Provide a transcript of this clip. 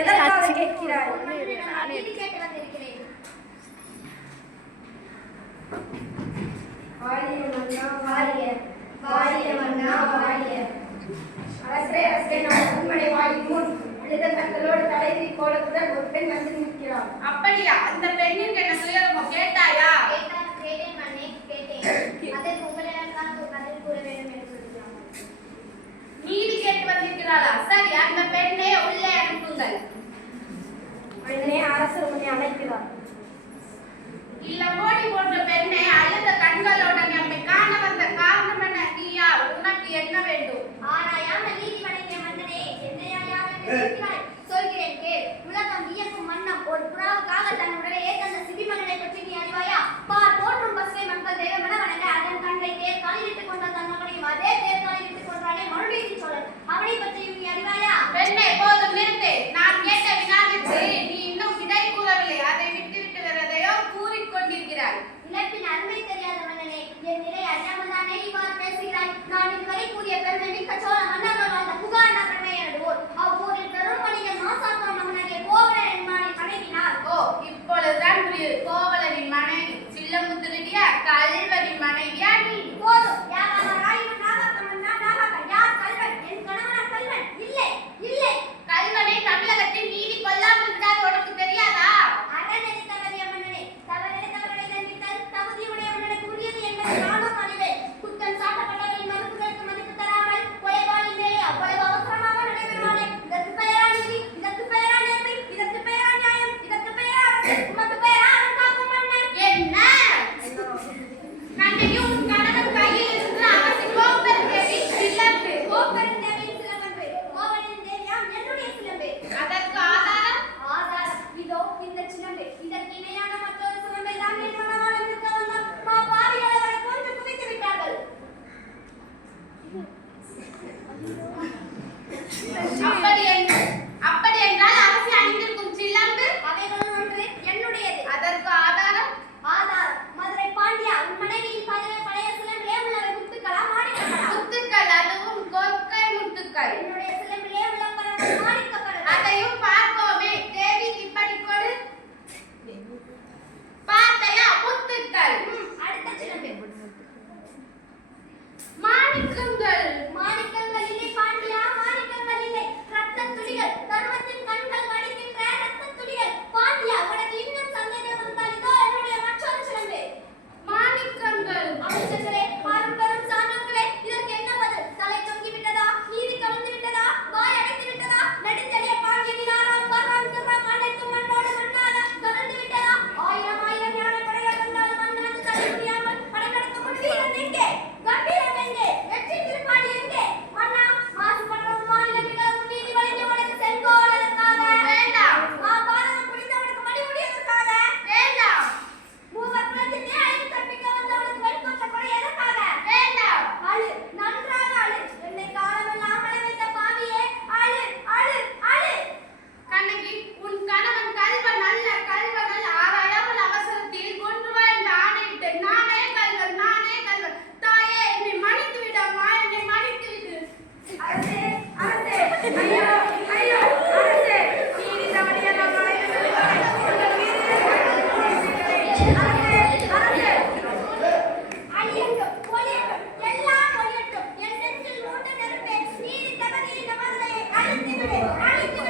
எதற்காக கேட்கிறாய்? கேட்டு வந்திருக்கிறேன். வாழிய மன்னா வாழிய, வாழிய மன்னா வாழிய. அரசே அரசே, நான் உண்மனை வாயின் முன் அழுத கண்களோடு தலைவி கோலத்துடன் ஒரு பெண் வந்து நிற்கிறாள். அப்படியா? அந்த பெண்ணின் என்ன துயரமோ கேட்டாயா? கேட்டேன் மன்னே, கேட்டேன். அதற்கு உங்களிடம் ஒரு கதை கூற வேண்டும் என்று சொல்கிறார். நீதி கேட்டு வந்திருக்கிறாளா? சரி, அந்த பெண்ணை உள்ளே அனுப்புங்கள். மன்னே, அரசர் உன்னை அழைக்கிறார். இல்ல மோடி போன்ற பெண்ணை அழுத கண்களோட நம்மை காண வந்த காரணம் என்ன? நீ யார்? உனக்கு என்ன வேண்டும்? ஆராயாமல் நீதி வழங்கிய மன்னனே, என்னையா யார் என்று கேட்கிறாய்? சொல்கிறேன் கேள். உலகம் வியக்கும் மன்னம் ஒரு புறாவுக்காக தன் உடலையே தந்த சிபிமகனை பற்றி நீ அறிவாயா? பார், போற்றும் பசுவை மக்கள் தெய்வமென வணங்க அதன் கண்ணை தேர்காலிலிட்டுக் கொண்ட தன் மகனையும் அதே தேர்காலிலிட்டுக் கொண்டானே மனுநீதி சோழன், அவனை பற்றியும் நீ அறிவாயா? பெண்ணே, போதும் நிறுத்து. நான் கேட்ட வினாவிற்கு நீ இன்னும் விடை கூறவில்லை. அதை விட்டுவிட்டு வேற எதையோ கூறிக்கொண்டிருக்கிறாய். இழப்பின் அருமை தெரியாத மன்னனே, என் நிலை அறியாமல் தானே இவ்வாறு பேசுகிறாய்? நான் இதுவரை கூறிய பெருமை மிக்க சோழ மன்னர்கள் வாழ்ந்த புகார் நகரமே எனது ஊர். அவ்வூரில் பெரும் வணிகர் மாசாத்துவம் மகனாகிய கோவலன் என்பானை மனைவினார். ஓ, இப்பொழுதுதான் புரியுது. கோவலனின் மனைவி சில்லமுத்துருடிய கல்வனின் மனைவியா நீ? போதும், யாராயினும் யார் கல்வன்? என் கணவனா கல்வன்? இல்லை இல்லை. கல்வனை தமிழகத்தில் நீதி கொல்லாமல் விடாது உனக்கு தெரியாதா? அறநெறி தவறிய மன்னனே, தவறெறி தவறலை தண்டித்தல் தகுதியுடைய மன்னனுக்கு உரியது என்பதை நானும் அறிவேன். குற்றம் சாட்டப்பட்டவரின் மறுப்புகளுக்கு மதிப்பு தராமல் கொலைவாளின் மேலே அவ்வளவு அவசரமாக நடைபெறுவானே, இதற்கு பெயரா நீதி? இதற்கு பெயரா நேர்மை? இதற்கு பெயரா நியாயம்? இதற்கு பெயரா அரசு? உமக்கு பெயரா அறங்காக்கும் மன்னன்? என்ன கண்ணையும் உன் கணவன் கையில் இருந்து அவசி கோப்பெரும் தேவி சிலம்பு. கோப்பெரும் தேவியின் சிலம்பன்று, கோவலனின் தேவியாம் என்னுடைய சிலம்பு. அதற்கு ஆதாரம்? ஆதாரம் இதோ இந்த சிலம்பு. இதற்கு இணையான மற்றொரு சிலம்பை தான் என் மனவாளன் இருக்க வந்தால் பாவிகளை அவரை கொன்று குவித்து விட்டார்கள். அப்படி என்றால் அரசி அணிந்திருக்கும் சிலம்பு அவைகளுள் ஒன்று என்னுடையது. அதற்கு ஆதாரம்? ஆதாரம் மதுரை பாண்டியா, உன் மனைவியின் பழைய சிலம்பிலே உள்ளவை முத்துக்களா மாணிக்கங்களா? முத்துக்கள், அதுவும் கொற்கை முத்துக்கள். என்னுடைய சிலம்பிலே உள்ள பழங்கள் மாணிக்கப்படல். அதையும் பார்ப்போமே. தேவி இப்படி கொடு. பார்த்தையா? முத்துக்கள். அடுத்த சிலம்பு மாணிக்கங்கள். மாணிக்கங்கள் இல்லை பாண்டியா, மாணிக்கங்கள் இல்லை. ரத்தத் துளிகள், தர்மத்தின் கண்கள் வடிக்கின்ற ரத்தத் துளிகள். பாண்டியா, உனக்கு இன்னும் சந்தேகம் இருந்தால் இதோ என்னுடைய மற்றொரு சிலம்பு. மாணிக்கங்கள். அமைச்சர்களே, அரும்பெரும் சான்றோர்களே, இதற்கு என்ன பதில்? தலை தொங்கி விட்டதா? நீதி கலந்து விட்டதா? வாய் அடைத்து விட்டதா? நெடுஞ்செழிய பாண்டியனாராம் வர்றாம் திர்றாம் அனைத்தும் மண்ணோடு மண்ணாக கலந்து விட்டதா? ஆயிரம் ஆயிரம் யானை படைகள் வந்தாலும் மண்ணாது தள்ள முடியாமல் படையெடுக்க முடியும். எங்கே கம்பீரம்? எங்கே வெற்றி திருப்பாடி? எங்கே மன்னா? மாசுபடும் மாநிலங்களும் நீதி வழங்கி உனக்கு செங்கோலதற்காக வேண்டாம். பாரதம் புரிந்தவனுக்கு மணிமுடி எதற்காக வேண்டாம். மூவர் குலத்திலே அழிவு கற்பிக்க வந்தவனுக்கு வெண்கொற்ற கொடை எதற்காக வேண்டாம். அழு, நன்றாக அழு. என்னை காலமெல்லாம் அழ வைத்த பாவியே, அழு அழு அழு. கண்ணகி, உன் கணவன் கல்வன் அல்ல, கல்வன் அல்ல. ஆராயாமல் அவசரத்தில் கொன்று வா என்று ஆணையிட்டேன். நானே கல்வன், நானே கல்வன். தாயே, என்னை மன்னித்து விடு அம்மா, என்னை மன்னித்து விடு. அரசே அரசே, ஐயோ ஐயோ, அரசே, நீதி தவறிய நம் அனைவரும் உங்கள் மீது அரசே அரசே. அழியட்டும், ஒழியட்டும், எல்லாம் ஒழியட்டும். என் நெஞ்சில் மூண்ட நெருப்பே, நீதி தவறிய இந்த மதுரையை அழித்து விடு, அழித்து